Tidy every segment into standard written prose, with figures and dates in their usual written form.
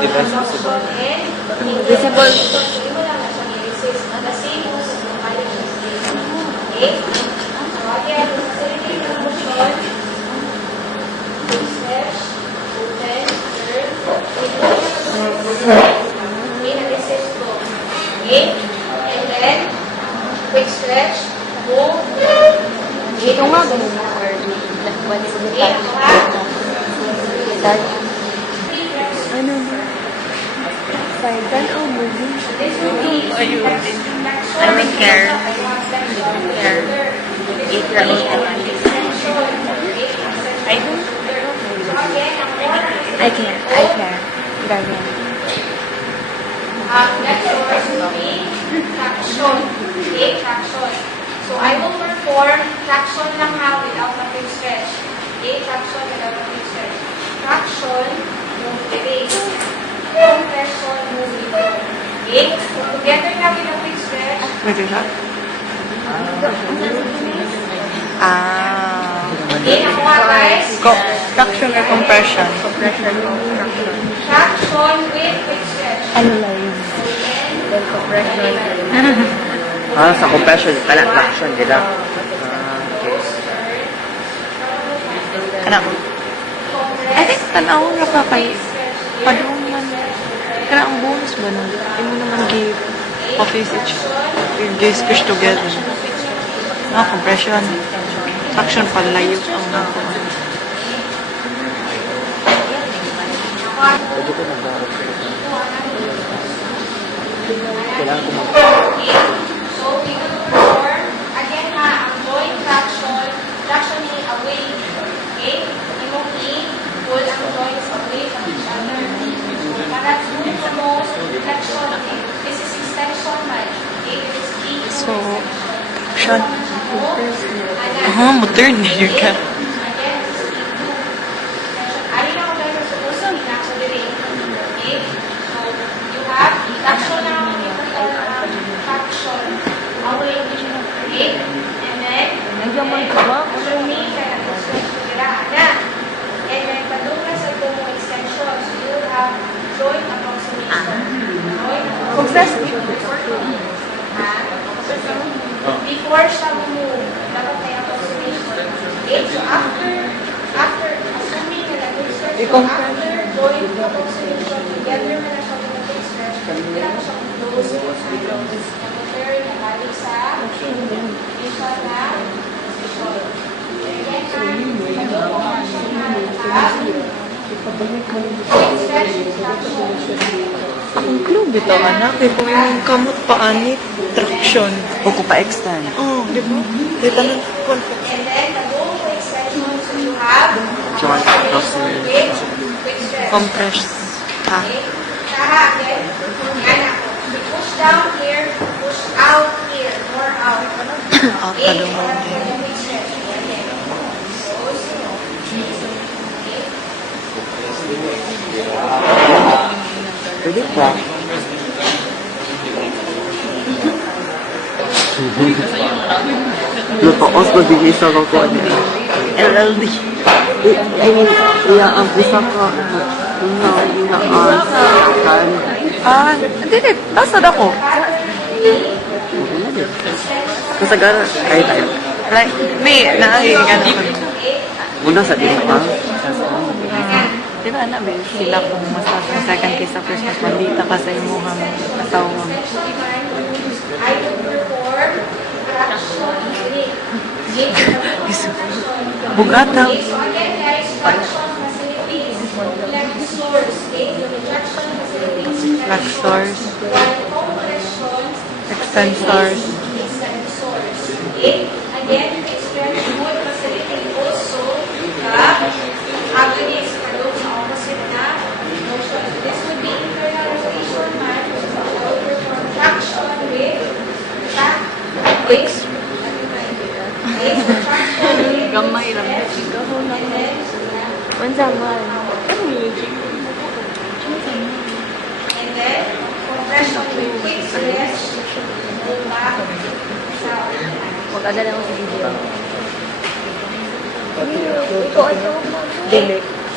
Device visible. Visible. Okay? So again, facilitate the motion. Quick stretch, open, turn. Okay, na-resist ko. Okay? And then, quick stretch, move. Ito nga, ganun na. Or, pwede ko Okay, ako ha? start. Ano ba? Cycle o moving? This will be I'm in care. Care. 8-year-old. I can't. I care. Ganyan. Next word will be traction. Okay, traction. So I will perform traction lang ha without a quick stretch. Okay, traction without a quick stretch. Traction, move the base. Compression, move the base. Okay, so together na with a quick stretch. Pwede na? Okay, nakuha guys. Traction or compression? Compression. Traction with quick stretch. Analyze. Then compression. Sa compression, kala traction, di lang. Anak. I think tanaw na pa kay padung man. Kaya ang bonus ba nun? Imo naman give office each. Give push together. Compression. Traction palayo ang Pwede ko nag-aaral. Kailangan ko So we will perform again ha, ang joint traction, traction ni away. Okay? Imong pull ang joints away from each other. So para smooth the most traction. Okay? This is extension man. Okay? This is key. So, traction. Modern na yun ka. Again, this is key to extension. Ari na ako tayo sa puso, traction din. Okay? So you have traction na ako traction away. Okay? And then, underneath and then, padungan sa tumo extension. So you will have joint approximation. Before siya move, dapat may approximation. Okay? So after assuming na nag-stretch, so after joint approximation, together na siya mag-stretch, kailangan siya close. Turn na balik sa position na position. Again, padungan siya na stretch instruction. Ang clue bitaw anak, kung yung kamot paanit, traction. O ko pa-extend. Di ba? Dito na And then the goal for extension, so you have Joint approximation. quick stretch. compress. Okay? Kaha, again. Yan ako. Push down here, push out here, more out. Out Okay? pa daw mo. Quick stretch. Okay. Pwede pa. Lutoos magbigay sa kakuha niya. LLD. I mean, ang isa ka, Hindi. Tasad ako. Kasagara, kaya tayo. Like, may naahingan ako. Muna sa dito pa. Di ba, anak, sila kung mas second kaysa first, mas mandita ka sa imuhang asawa. I will perform traction grip. Bugata. Okay, so again guys, traction facilities, flexors, okay? Traction facilities, Flexors. while compressions, Extensors. extensors, okay? Again, stretch would facilitate also the agonist, pero sa opposite na motion. This would be internal rotation man, which is our perform traction with back, okay? Okay, so traction with Gamay lang. and then Mansa man. And then, compression with quick stretch, move back sa Mag-adala mo sa video. Ito.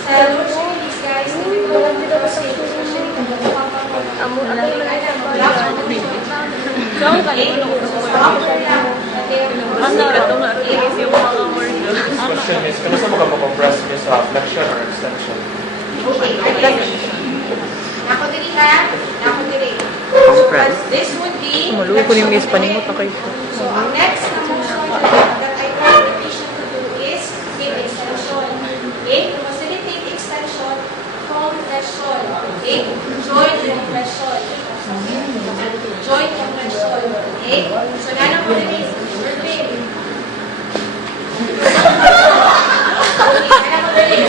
So, routine is guys, guys, hindi ko lang dito kasi especially kung Question is, kamusta mo ka compress niya sa flexion or extension? Ako dili ha? Ako dili. Compress. This would be Maluwi ko ni Miss Paningot na kayo. So, ang next na motion that I want the patient to do is hip extension. Okay? To facilitate extension, compression. Okay? Joint compression. Joint compression. Okay? So, nana mo na rin. Perfect. Okay, nana mo na rin.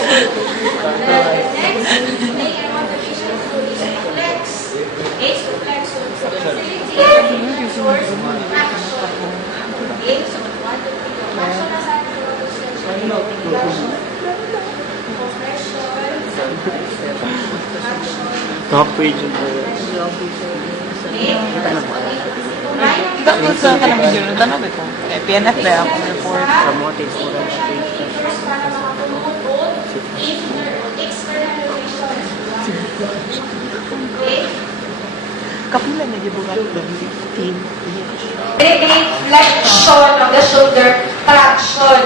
The next thing I want the patient to do is to flex. Okay? So, flex. So, facilitate source traction. Okay? So, 1, 2, 3. Traction na sa ating extension. Traction. Compression. Traction. Top region po. Okay? Dapat sa kanang video na tanong ko. PNF ba ako report? Promoting orange page. Para makapromote external relations. Okay? Kapilan na gibuhat. Facilitate flexion of the shoulder, traction.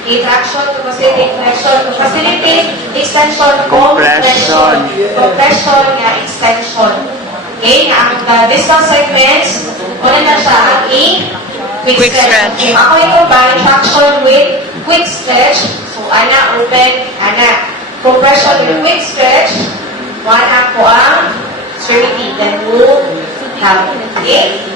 Okay, traction to facilitate flexion. To facilitate extension, compression. Compression nga, extension. Okay, ang distal segments, una na siya ang A, quick stretch. Okay, ako yung combine traction with quick stretch. So, ana, open, ana. Compression with quick stretch. One ako ang extremity, then move down. Okay?